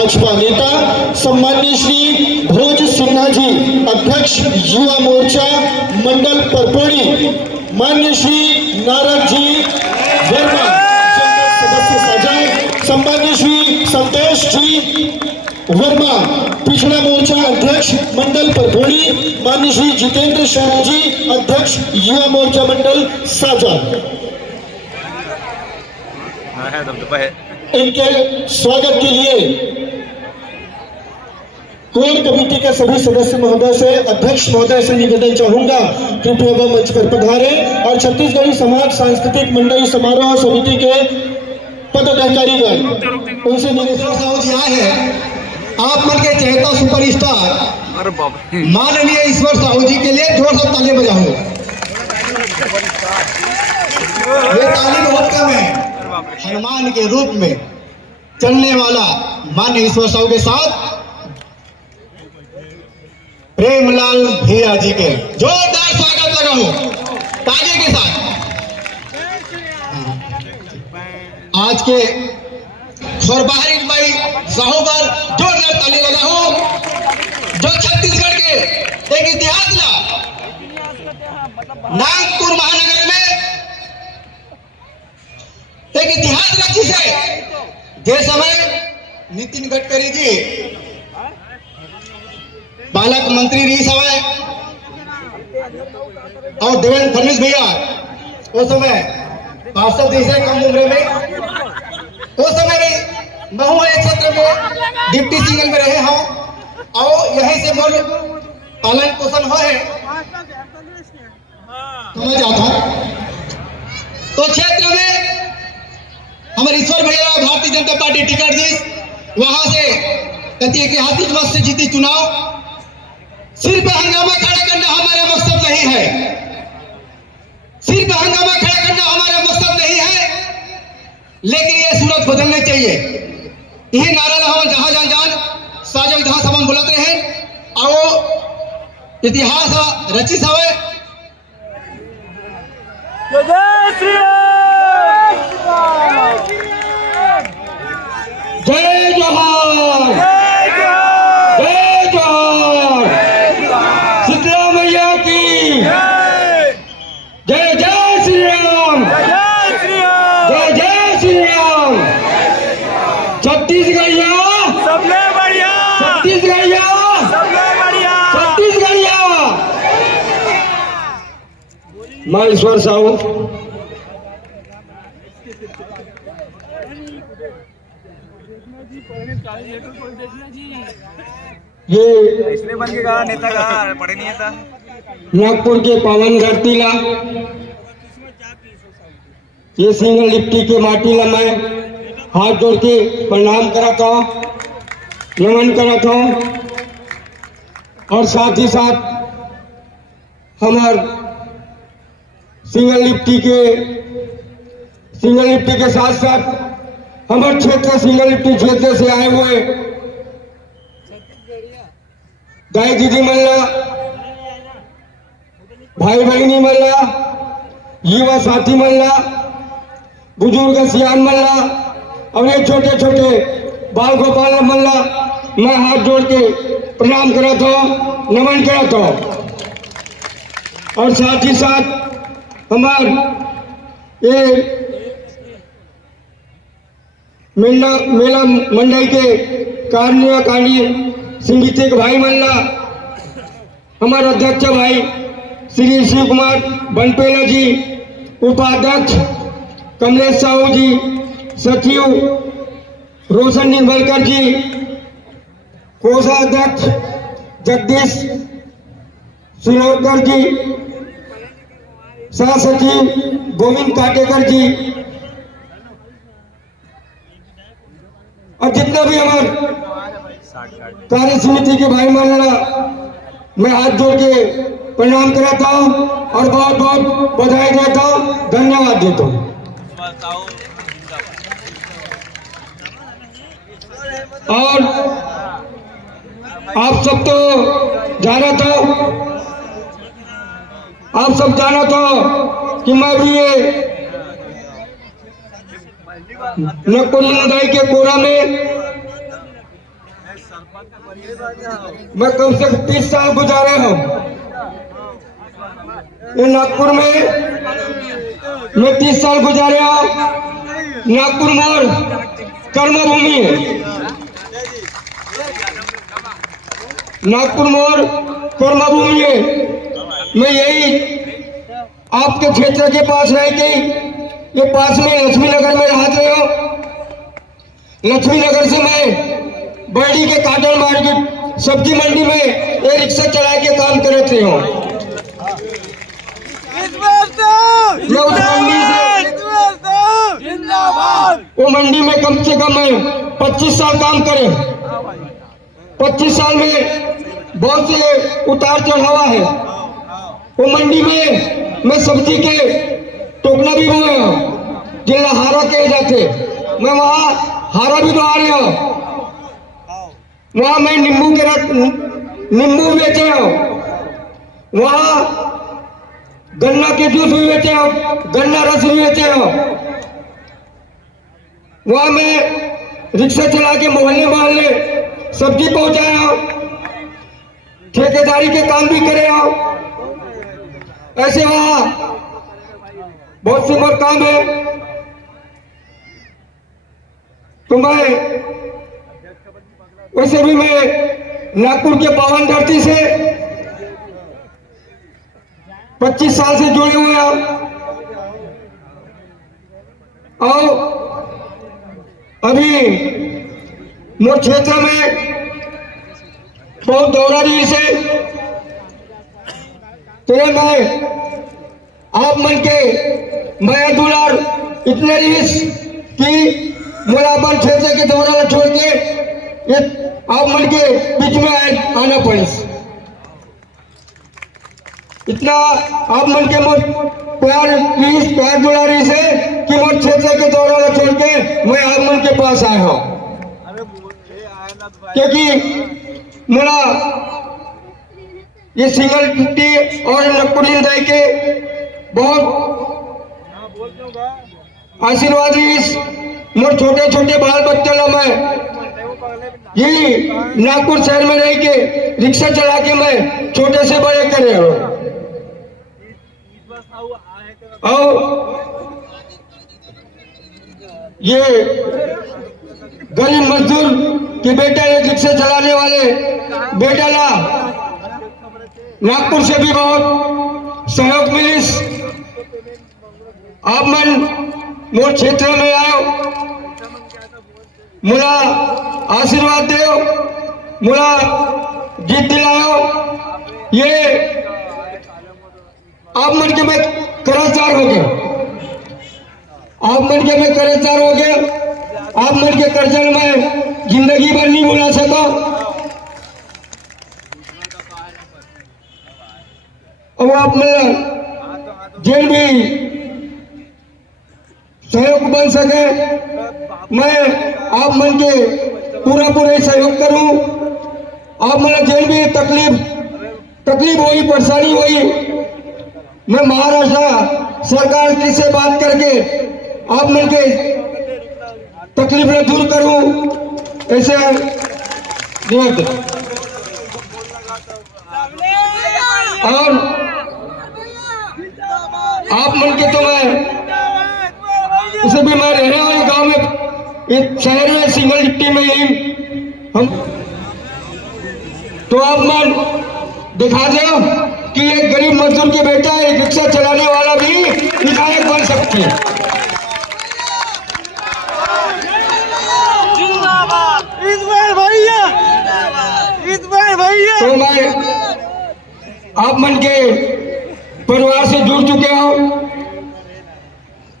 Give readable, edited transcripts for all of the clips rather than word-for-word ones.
भाजपा नेता सम्मान्य श्री भोज सिन्हा जी, अध्यक्ष युवा मोर्चा मंडल परपोड़ी, मान्य श्री नारद जी वर्मा, सदस्य साझा, सम्मान्य श्री संतोष जी वर्मा, पिछड़ा मोर्चा अध्यक्ष मंडल परपोड़ी, मान्य श्री जितेंद्र शाह जी, अध्यक्ष युवा मोर्चा मंडल साझा। इनके स्वागत के लिए कोर कमेटी के सभी सदस्य महोदय से, अध्यक्ष महोदय से निवेदन चाहूंगा कृपया वह मंच पर पधारे और छत्तीसगढ़ी समाज सांस्कृतिक मंडली समारोह समिति के पदाधिकारीगण उनसे निवेदन। साहू जी आए हैं आप मन के चहेता सुपरस्टार माननीय ईश्वर साहू जी के लिए जोर से ताली बजाओ। ये ताली बहुत कम है। हनुमान के रूप में चलने वाला माननीय ईश्वर साहू के साथ प्रेमलाल भैया जी के जोरदार स्वागत लगाओ ताली के साथ। आज के खोरबाहरी भाई साहू पर जोरदार ताली लगाओ, जो छत्तीसगढ़ के एक इतिहास ला नागपुर महानगर में एक इतिहास रची है। जे समय नितिन गडकरी जी बालक मंत्री रही समय और देवेंद्र फडणवीस भैया उस समय पार्षद से कम उम्र में, उस समय भी मैं क्षेत्र में डिप्टी सिंगल में रहे हूँ और यहीं से मोर पालन पोषण हो है समझ आता। तो क्षेत्र में हमारे ईश्वर भैया भारतीय जनता पार्टी टिकट दी, वहां से ऐतिहासिक मत से जीती चुनाव। सिर्फ हंगामा खड़ा करना हमारा मकसद नहीं है, सिर्फ हंगामा खड़ा करना हमारा मकसद नहीं है, लेकिन ये सूरत बदलने चाहिए। यही नारा हम जहां जान जान साजा विधानसभा में बोलते रहे और इतिहास रची सवे। जय श्री राम, जय जोहार, जय जोहार, सीताराम मैया की जय, जय श्री राम, जय श्री राम, जय जय श्री राम। छत्तीसगढ़िया सबले बढ़िया, छत्तीसगढ़िया सबले बढ़िया, छत्तीसगढ़िया। मैं ईश्वर साहू ये इसलिए बन के कहा नेता का पढ़े नहीं था। नागपुर के पावन धरती ला ये सिंगल लिप्टी के माटी ला मैं हाथ जोड़ के प्रणाम करा था, नमन करा था और साथ ही साथ हमार सिंगल लिप्टी के साथ साथ हमारे क्षेत्र सिंगल लिप्टी क्षेत्र से आए हुए दाई दीदी मल्ला, भाई बहनी मल्ला, युवा साथी मल्ला, बुजुर्ग सियान मल्ला और ये छोटे छोटे बाल गोपाल मल्ला मैं हाथ जोड़ के प्रणाम करा था, नमन करा था। और साथ ही साथ हमार ये मेला मंडल के कार्यकारी सिंगित भाई मल्ला, हमारे अध्यक्ष भाई श्री शिव कुमार बनपेला जी, उपाध्यक्ष कमलेश साहू जी, सचिव रोशन निंबलकर जी, कोषाध्यक्ष जगदीश सिरोडकर जी, सह सचिव गोविंद काटेकर जी और जितना भी हमारे कार्य समिति के भाई मल्ला मैं हाथ जोड़ के प्रणाम कराता हूँ और बहुत बहुत बधाई देता हूँ, धन्यवाद देता हूँ। और आप सब तो जाना था, आप सब जाना था कि मैं भी ये नकुल नदाई के कोरा में मैं कम से कम 30 साल गुजारे हूँ नागपुर में। मैं 30 साल गुजारे हूँ। नागपुर मोर कर्मभूमि है। नागपुर मोर कर्मभूमि है। मैं यही आपके क्षेत्र के पास रह के ये पास में लक्ष्मी नगर में रहते हो। लक्ष्मी नगर से मैं बर्डी के काटन मार्केट सब्जी मंडी में ये रिक्शा चला के काम करते हो। मैं उस मंडी से वो मंडी में कम से कम मैं 25 साल काम करे। 25 साल में बहुत से उतार चढ़ावा है। वो मंडी में मैं सब्जी के टोकना भी बोए हूँ जिला हारा कहे जाते। मैं वहाँ हारा भी बना रहे हूँ। वहाँ मैं नींबू बेचे हूँ। वहाँ गन्ना के जूस भी बेचे हूँ, गन्ना रस भी बेचे हूँ। वहाँ मैं रिक्शा चला के मोहल्ले मोहल्ले सब्जी पहुंचाया हूँ। ठेकेदारी के काम भी करे हूँ। ऐसे वहाँ बहुत से मोर काम है। तो मैं वैसे भी मैं नागपुर के पावन धरती से 25 साल से जुड़े हुए हैं। और अभी मोर क्षेत्र में बहुत दौरा रही से तेरे मैं आप मन के मैं दुलार इतने रिस कि मुलाबन क्षेत्र के दौरा छोड़ के आप मन के बीच में आना पड़े। इतना आप मन के प्यार दुलारी से कि मोर क्षेत्र के दौरा छोड़ के मैं आप मन के पास आया हूँ। क्योंकि मेरा ये सिंगल टी और नकुलिन दाई के बहुत आशीर्वाद इस मोर छोटे छोटे बाल बच्चे ला मैं ये नागपुर शहर में रह के रिक्शा चला के मैं छोटे से बड़े करे हूँ। और ये गरीब मजदूर के बेटा एक रिक्शा चलाने वाले बेटा ला नागपुर से भी बहुत सहयोग मिलिस। आप मन मोर क्षेत्र में आयो, मुला आशीर्वाद दो, मुला जीत दिलायो। ये आप मन के मैं कराचार हो गया। आप मन के मैं कराचार हो गया। आप मन के कर्जन में जिंदगी भर नहीं भुला सका। और आप में जेल भी सहयोग बन सके, मैं आप मन के पूरे सहयोग करूं। आप मेरा जेल भी तकलीफ हुई, परेशानी हुई, मैं महाराष्ट्र सरकार से बात करके आप मन के तकलीफ न दूर करूं। ऐसे और आप मन के तो मैं उसे भी मैं रहने वाले गांव में एक शहर में सिंगल डिप्टी में ही हम तो आप मन दिखा दो कि एक गरीब मजदूर के बेटा एक रिक्शा चलाने वाला भी विधायक बन सकते हैं। तो मैं आप मन के परिवार से जुड़ चुके हो।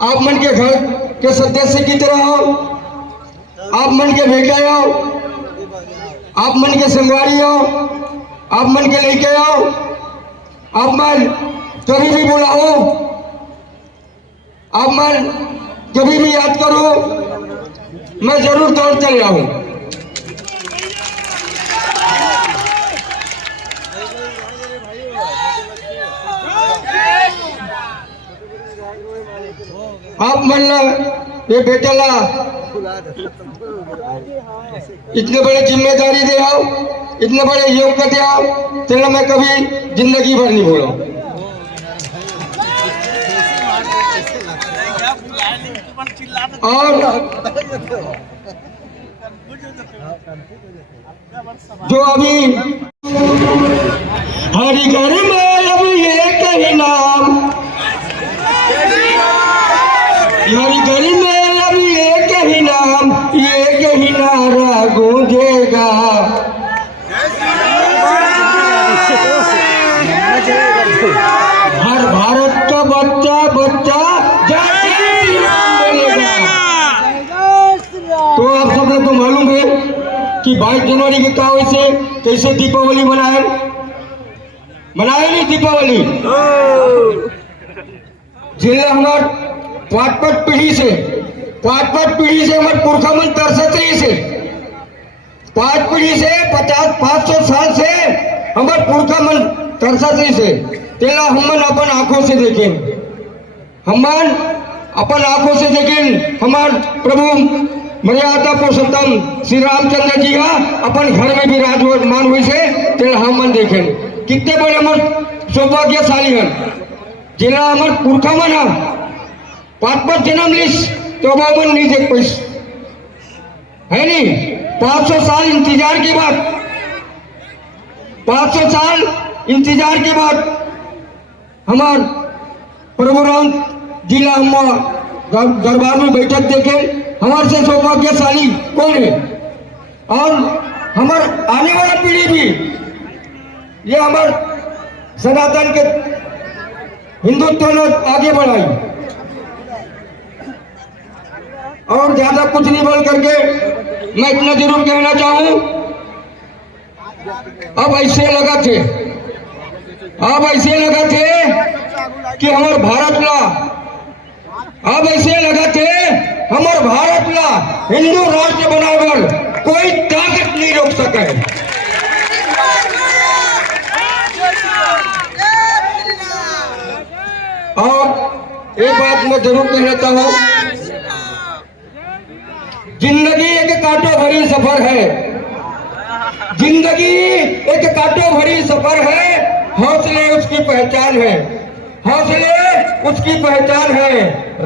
आप मन के घर के सदस्य की तरह हो। आप मन के बेटे हो, आप मन के संगवारी हो, आप मन के लड़के हो। आप मन कभी भी बुलाओ, आप मन कभी भी याद करो, मैं जरूर दौड़ चल आऊं। आप मन ये बेटला इतने बड़े जिम्मेदारी दे आओ, इतने बड़े योग दे आओ, तेरा मैं कभी जिंदगी भर नहीं भूला। और जो अभी हरी घर में अभी एक ही नाम, हरी घर में अभी एक ही नाम, एक ही नारा गूंजेगा। हर भारत का बच्चा बच्चा जय श्री राम बोलेगा। तो आप सबको तो मालूम है कि 22 जनवरी के का वैसे कैसे दीपावली मनाए नहीं दीपावली जिले हमार पाँच पीढ़ी से हमारे पुरखा मन तरसत रही से 5 पीढ़ी से 500 साल से हमारे पुरखा मन तरसत रही से तेला हमन अपन आंखों से देखें, हमन अपन आंखों से देखें। हमार प्रभु मर्यादा पुरुषोत्तम श्री रामचंद्र जी का अपन घर में विराजमान हुई से तेला हमन देखें। कितने बड़े हमार सौभाग्यशाली हैं जिला हमार पुरखा मन है 5 जन्म लिस तो मन नहीं देख पाइस है नहीं। 500 साल इंतजार के बाद 500 साल इंतजार के बाद हमार प्रभु राम जिला हम दरबार में बैठक देखे। हमारे से सौभाग्यशाली कौन है और हमार आने वाला पीढ़ी भी ये हमार सनातन के हिंदुत्व ने आगे बढ़ाई। और ज्यादा कुछ नहीं बोल करके मैं इतना जरूर कहना चाहूं, अब ऐसे लगा थे कि हमारे भारत ला, अब ऐसे लगा थे हमारे भारत ला हिंदू राष्ट्र बनाकर कोई ताकत नहीं रोक सके। और एक बात मैं जरूर कहना चाहूं, जिंदगी एक कांटों भरी सफर है, जिंदगी एक कांटों भरी सफर है। हौसले उसकी पहचान है, हौसले उसकी पहचान है।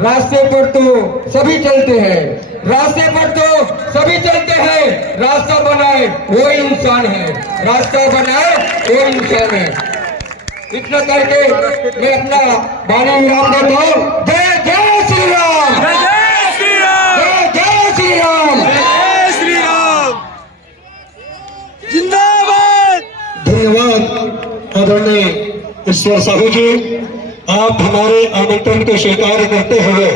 रास्ते पर तो सभी चलते हैं, रास्ते पर तो सभी चलते हैं। रास्ता बनाए वो इंसान है, रास्ता बनाए वो इंसान है। इतना करके मैं अपना वाणी विराम देता हूँ। जय जय श्री राम, जय श्री राम, जय श्री राम, जय श्री राम, जिंदाबाद। धन्यवाद आदरणीय ईश्वर साहू जी, आप हमारे आमंत्रण को स्वीकार करते हुए